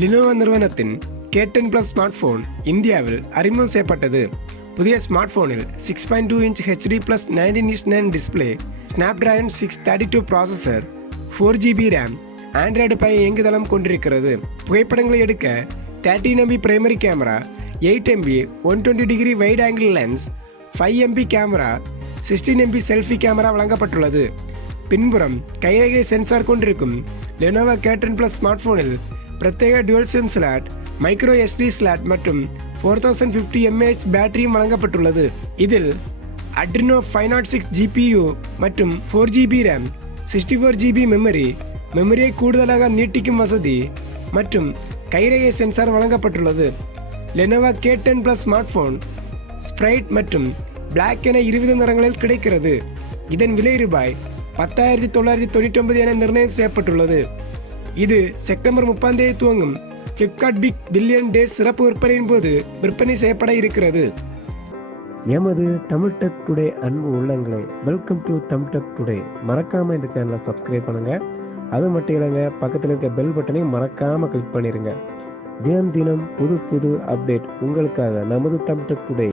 Lenovo நிறுவனத்தின் K10 Plus smartphone இந்தியாவில் அறிமுகம் செய்யப்பட்டது. புதிய ஸ்மார்ட்ஃபோனில் 6.2 inch HD + 19:9 display, Snapdragon 632 processor, 4GB RAM, Android pie இயங்குதளம் கொண்டிருக்கிறது. புகைப்படங்களை எடுக்க 13MP primary camera, 8MP 120° wide angle lens, 5MP camera, 16MP selfie camera வழங்கப்பட்டுள்ளது. பின்புறம் கைரேகை சென்சார் கொண்டிருக்கும் Lenovo K10 Plus ஸ்மார்ட்ஃபோனில் பிரத்யேக dual sim slot, micro SD slot மற்றும் 4050 mAh பேட்டரியும் வழங்கப்பட்டுள்ளது. இதில் Adreno 506 GPU மற்றும் 4GB RAM, 64GB மெமரியை கூடுதலாக நீட்டிக்கும் வசதி மற்றும் கைரேகை சென்சார் வழங்கப்பட்டுள்ளது. Lenovo K10 Plus smartphone Sprite மற்றும் பிளாக் என 20 நிறங்களில் கிடைக்கிறது. இதன் விலை ரூபாய் 10,999 என நிர்ணயம் செய்யப்பட்டுள்ளது. இது செப்டம்பர் 30 துவங்கும் Flipkart பிக் பில்லியன் டேஸ் சிறப்பு விற்பனையின் போது விற்பனை செய்யப்பட இருக்கிறது. எமது தமிழ் டெக் டுடே அன்பு உள்ளங்களே, welcome to Tamil tech today. மறக்காம இந்த சேனலை சப்ஸ்கிரைப் பண்ணுங்க. அது மட்டும் இல்லைங்க, பக்கத்தில் இருக்க பெல் பட்டனையும் மறக்காம கிளிக் பண்ணிருங்க. தினம் தினம் புது அப்டேட் உங்களுக்காக நமது தமிழ் டெக் டுடே.